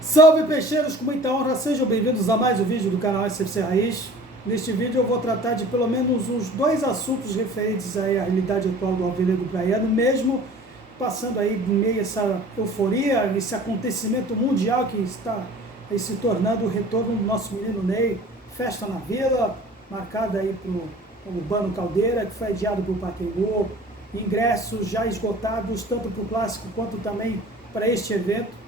Salve peixeiros, com muita honra, sejam bem-vindos a mais um vídeo do canal SFC Raiz. Neste vídeo eu vou tratar de pelo menos uns dois assuntos referentes aí à realidade atual do alvinegro praiano, mesmo passando aí de meio a essa euforia, esse acontecimento mundial que está aí se tornando o retorno do nosso menino Ney, festa na Vila, marcada aí pelo Urbano Caldeira, que foi adiado para o Pacaembu, ingressos já esgotados tanto para o Clássico quanto também para este evento.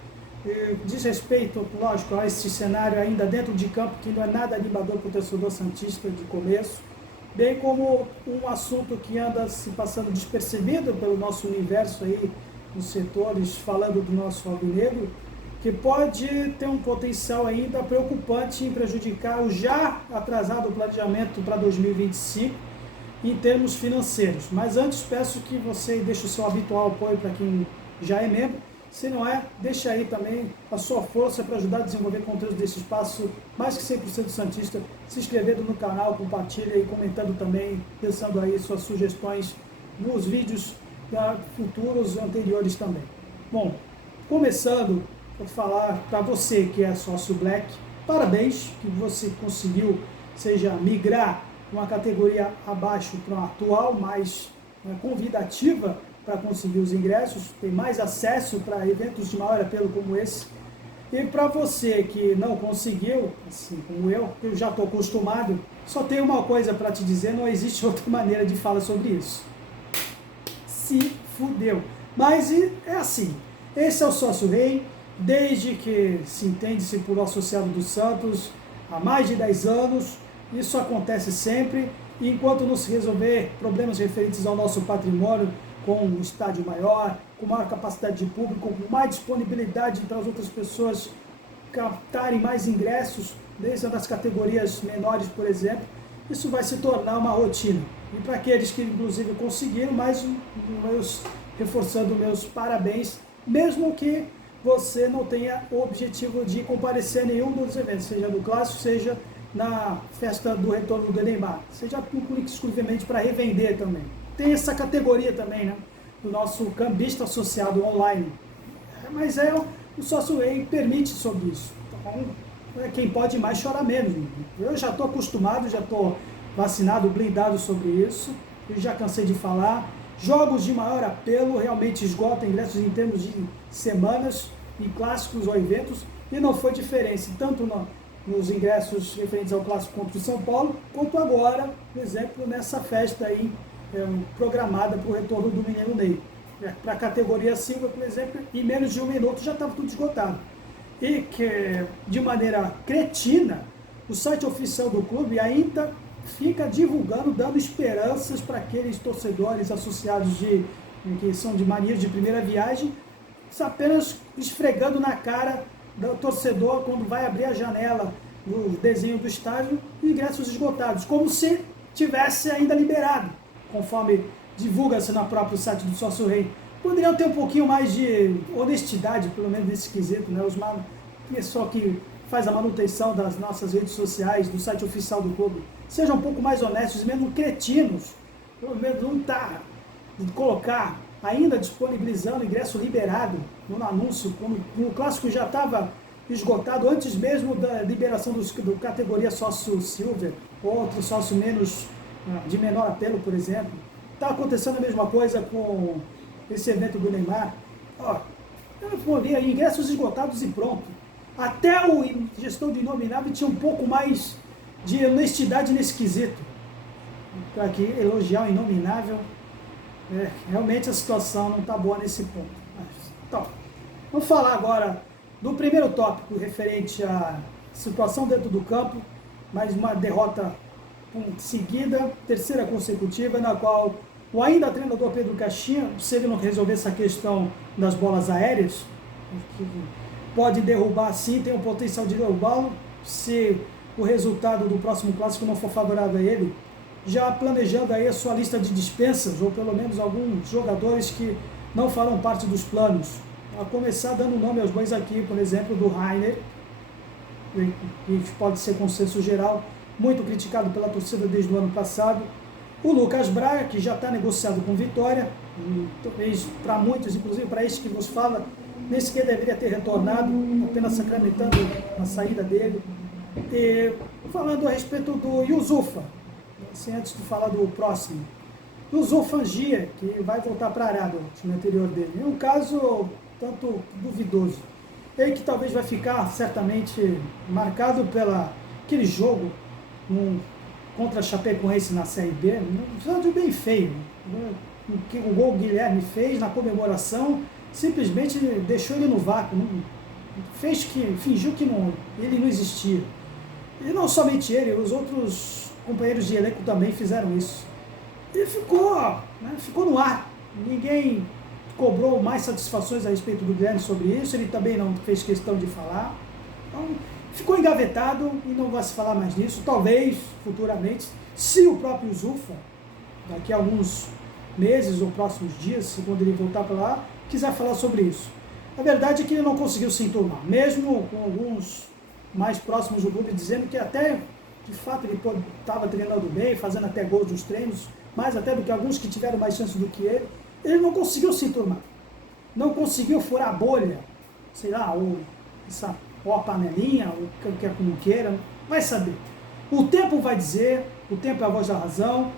Diz respeito, lógico, a esse cenário ainda dentro de campo, que não é nada animador para o torcedor santista de começo, bem como um assunto que anda se passando despercebido pelo nosso universo aí, nos setores, falando do nosso alvinegro, que pode ter um potencial ainda preocupante em prejudicar o já atrasado planejamento para 2025 em termos financeiros. Mas antes peço que você deixe o seu habitual apoio para quem já é membro. Se não é, deixa aí também a sua força para ajudar a desenvolver conteúdo desse espaço, mais que 100% santista, se inscrevendo no canal, compartilha e comentando também, deixando aí suas sugestões nos vídeos futuros anteriores também. Bom, começando, vou falar para você que é sócio Black, parabéns que você conseguiu, seja migrar uma categoria abaixo para uma atual, mais convidativa, para conseguir os ingressos, tem mais acesso para eventos de maior apelo como esse. E para você que não conseguiu, assim como eu já estou acostumado, só tenho uma coisa para te dizer, não existe outra maneira de falar sobre isso. Se fudeu. Mas é assim, esse é o Sócio Rei, desde que se entende-se por associado dos Santos, há mais de 10 anos, isso acontece sempre, e enquanto não se resolver problemas referentes ao nosso patrimônio, com um estádio maior, com maior capacidade de público, com mais disponibilidade para as outras pessoas captarem mais ingressos, desde as categorias menores, por exemplo, isso vai se tornar uma rotina. E para aqueles que, inclusive, conseguiram, reforçando meus parabéns, mesmo que você não tenha o objetivo de comparecer a nenhum dos eventos, seja no Clássico, seja na festa do retorno do Neymar, seja exclusivamente para revender também. Tem essa categoria também, né, do nosso cambista associado online. Mas o Sócio Rei permite sobre isso. Então, quem pode mais chora menos. Eu já estou acostumado, já estou vacinado, blindado sobre isso. Eu já cansei de falar. Jogos de maior apelo realmente esgotam ingressos em termos de semanas, em clássicos ou eventos, e não foi diferença, tanto nos ingressos referentes ao clássico contra o São Paulo, quanto agora, por exemplo, nessa festa aí, programada para o retorno do menino Ney. Para a categoria Silva, por exemplo, em menos de um minuto já estava tudo esgotado. E que, de maneira cretina, o site oficial do clube ainda fica divulgando, dando esperanças para aqueles torcedores associados que são de manias de primeira viagem, apenas esfregando na cara do torcedor quando vai abrir a janela no desenho do estádio, ingressos esgotados, como se tivesse ainda liberado, conforme divulga-se no próprio site do Sócio Rei. Poderiam ter um pouquinho mais de honestidade, pelo menos nesse quesito, né? O pessoal que faz a manutenção das nossas redes sociais, do site oficial do clube, sejam um pouco mais honestos, mesmo cretinos, pelo menos não tá de colocar ainda disponibilizando ingresso liberado no anúncio, como o Clássico já estava esgotado antes mesmo da liberação do categoria sócio Silver, outro sócio de menor apelo, por exemplo. Está acontecendo a mesma coisa com esse evento do Neymar. Eu vou ver aí, ingressos esgotados e pronto. Até o gestor do Inominável tinha um pouco mais de honestidade nesse quesito. Para aqui elogiar o Inominável, realmente a situação não está boa nesse ponto. Então, vamos falar agora do primeiro tópico referente à situação dentro do campo, mais uma derrota seguida, terceira consecutiva, na qual o ainda treinador Pedro Caixinha, se ele não resolver essa questão das bolas aéreas, que pode derrubar sim, tem o potencial de derrubá-lo, se o resultado do próximo clássico não for favorável a ele, já planejando aí a sua lista de dispensas, ou pelo menos alguns jogadores que não farão parte dos planos. A começar dando nome aos bois aqui, por exemplo, do Rainer, que pode ser consenso geral, muito criticado pela torcida desde o ano passado. O Lucas Braga, que já está negociado com Vitória, talvez para muitos, inclusive para este que vos fala, nem sequer deveria ter retornado, apenas sacramentando a saída dele. E falando a respeito do Yusufa, assim, antes de falar do próximo, Yusufa Angia, que vai voltar para a Arábia, o time anterior dele. É um caso tanto duvidoso. Ele que talvez vai ficar certamente marcado pela aquele jogo contra a Chapecoense na Série B, um episódio bem feio. Que o gol que o Guilherme fez na comemoração simplesmente deixou ele no vácuo, fingiu que ele não existia. E não somente ele, os outros companheiros de elenco também fizeram isso. E ficou no ar. Ninguém cobrou mais satisfações a respeito do Guilherme sobre isso, ele também não fez questão de falar. Então, ficou engavetado e não vai se falar mais nisso. Talvez, futuramente, se o próprio Zufa, daqui a alguns meses ou próximos dias, quando ele voltar para lá, quiser falar sobre isso. A verdade é que ele não conseguiu se enturmar, mesmo com alguns mais próximos do clube dizendo que até, de fato, ele estava treinando bem, fazendo até gols nos treinos, mais até do que alguns que tiveram mais chances do que ele não conseguiu se enturmar. Não conseguiu furar a bolha, sei lá, ou a panelinha, ou quer como queira, vai saber. O tempo vai dizer, o tempo é a voz da razão.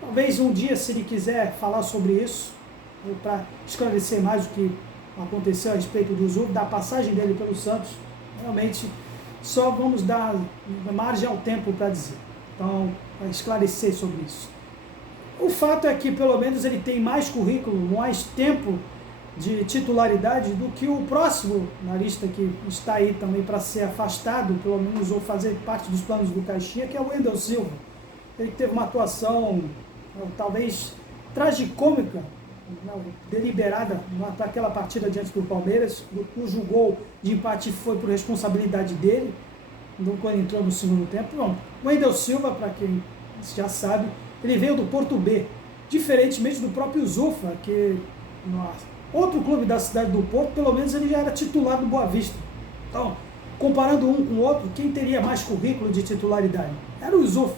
Talvez um dia, se ele quiser falar sobre isso, para esclarecer mais o que aconteceu a respeito do Zuba, da passagem dele pelo Santos, realmente só vamos dar margem ao tempo para dizer. Então, para esclarecer sobre isso. O fato é que, pelo menos, ele tem mais currículo, mais tempo de titularidade do que o próximo na lista que está aí também para ser afastado, pelo menos, ou fazer parte dos planos do Caixinha, que é o Wendel Silva. Ele teve uma atuação, talvez, tragicômica, deliberada para aquela partida diante do Palmeiras, cujo gol de empate foi por responsabilidade dele, quando entrou no segundo tempo. Bom, o Wendel Silva, para quem já sabe, ele veio do Porto B, diferentemente do próprio Zufa, que outro clube da cidade do Porto, pelo menos ele já era titular do Boa Vista. Então, comparando um com o outro, quem teria mais currículo de titularidade? Era o Zufa.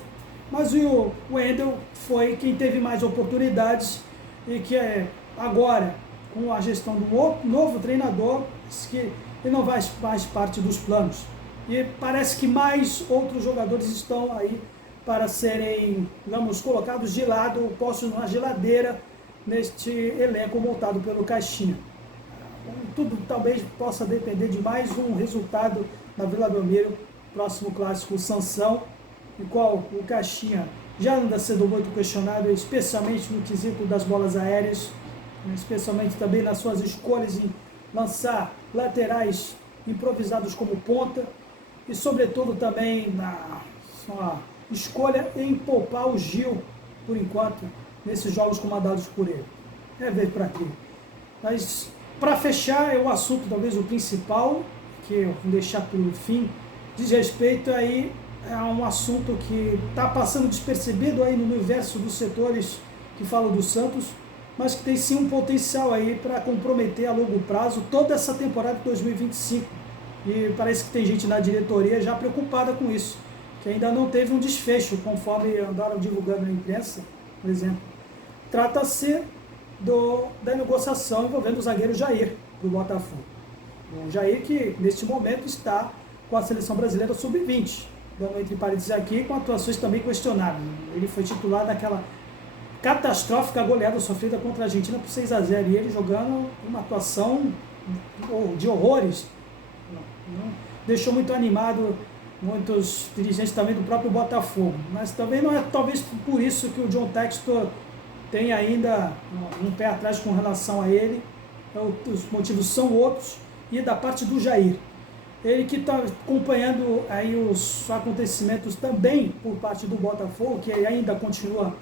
Mas o Wendel foi quem teve mais oportunidades e que agora, com a gestão do novo treinador, que ele não vai mais parte dos planos. E parece que mais outros jogadores estão aí para serem, digamos, colocados de lado, postos na geladeira neste elenco montado pelo Caixinha. Tudo talvez possa depender de mais um resultado na Vila Belmiro, próximo clássico Sansão, em qual o Caixinha já anda sendo muito questionado, especialmente no quesito das bolas aéreas, especialmente também nas suas escolhas em lançar laterais improvisados como ponta, e sobretudo também na sua escolha em poupar o Gil, por enquanto, nesses jogos comandados por ele. É ver para quê. Mas, para fechar, o assunto, talvez o principal, que eu vou deixar para o fim, diz respeito aí a um assunto que está passando despercebido aí no universo dos setores que falam do Santos, mas que tem sim um potencial aí para comprometer a longo prazo toda essa temporada de 2025. E parece que tem gente na diretoria já preocupada com isso, que ainda não teve um desfecho, conforme andaram divulgando na imprensa, por exemplo. Trata-se da negociação envolvendo o zagueiro Jair, do Botafogo. O Jair que, neste momento, está com a seleção brasileira sub-20, dando entre parênteses aqui, com atuações também questionáveis. Ele foi titular daquela catastrófica goleada sofrida contra a Argentina por 6-0, e ele jogando uma atuação de horrores. Deixou muito animado muitos dirigentes também do próprio Botafogo, mas também não é talvez por isso que o John Textor tem ainda um pé atrás com relação a ele. Os motivos são outros, e da parte do Jair, ele que está acompanhando aí os acontecimentos também por parte do Botafogo, que ainda continua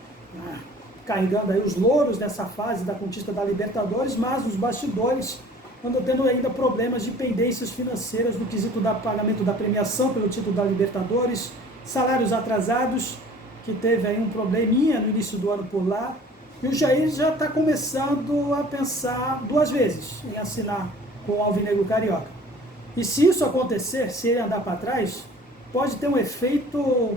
carregando aí os louros dessa fase da conquista da Libertadores, mas nos bastidores andam tendo ainda problemas de pendências financeiras no quesito do pagamento da premiação pelo título da Libertadores, salários atrasados, que teve aí um probleminha no início do ano por lá, e o Jair já está começando a pensar duas vezes em assinar com o Alvinegro Carioca. E se isso acontecer, se ele andar para trás, pode ter um efeito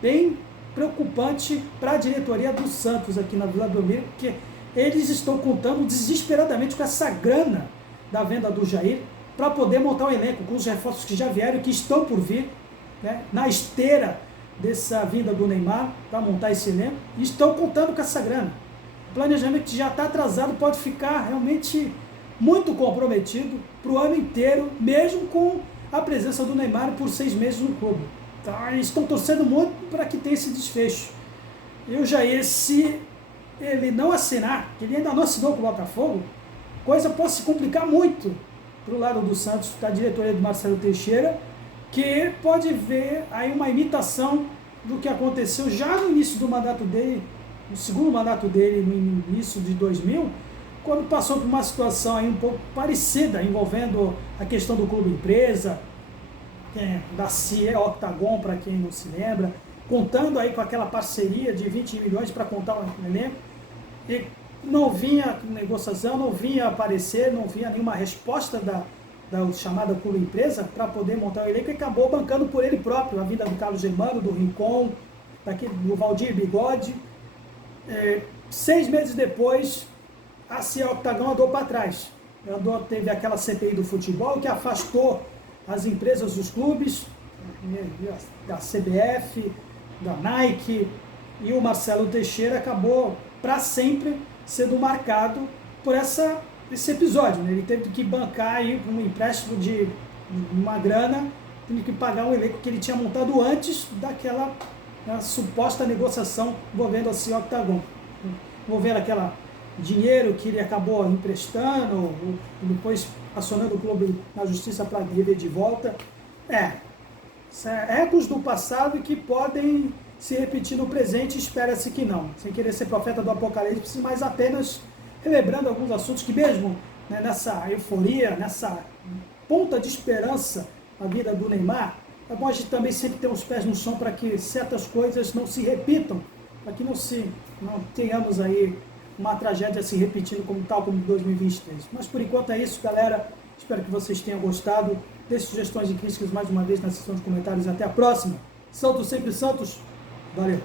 bem preocupante para a diretoria do Santos aqui na Vila Belmiro, porque eles estão contando desesperadamente com essa grana da venda do Jair, para poder montar um elenco com os reforços que já vieram e que estão por vir, né, na esteira dessa vinda do Neymar, para montar esse elenco, e estão contando com essa grana. O planejamento que já está atrasado pode ficar realmente muito comprometido para o ano inteiro, mesmo com a presença do Neymar por 6 meses no clube. Então, eles estão torcendo muito para que tenha esse desfecho. E o Jair, se ele não assinar, que ele ainda não assinou com o Botafogo, coisa pode se complicar muito para o lado do Santos, da diretoria do Marcelo Teixeira, que pode ver aí uma imitação do que aconteceu já no início do mandato dele, no segundo mandato dele, no início de 2000, quando passou por uma situação aí um pouco parecida, envolvendo a questão do clube empresa, da CIE Octagon, para quem não se lembra, contando aí com aquela parceria de 20 milhões para contar o elenco, e não vinha negociação, não vinha aparecer, não vinha nenhuma resposta da chamada clube empresa para poder montar o elenco, e acabou bancando por ele próprio a vinda do Carlos Germano, do Rincon, do Valdir Bigode. 6 meses depois, a CIE Octagon andou para trás. Teve aquela CPI do futebol que afastou as empresas dos clubes, da CBF, da Nike, e o Marcelo Teixeira acabou para sempre sendo marcado por esse episódio, né? Ele teve que bancar aí um empréstimo de uma grana, teve que pagar um elenco que ele tinha montado antes daquela suposta negociação envolvendo a CIE Octagon, envolvendo aquela dinheiro que ele acabou emprestando, e depois acionando o clube na justiça para rever de volta. Ecos do passado que podem se repetir no presente, espera-se que não. Sem querer ser profeta do apocalipse, mas apenas relembrando alguns assuntos que mesmo, né, nessa euforia, nessa ponta de esperança na vida do Neymar, é bom a gente também sempre ter os pés no chão para que certas coisas não se repitam, para que não tenhamos aí uma tragédia se repetindo tal como 2023. Mas por enquanto é isso, galera. Espero que vocês tenham gostado. Dê sugestões e críticas mais uma vez na seção de comentários. Até a próxima. Santos sempre Santos. Valeu.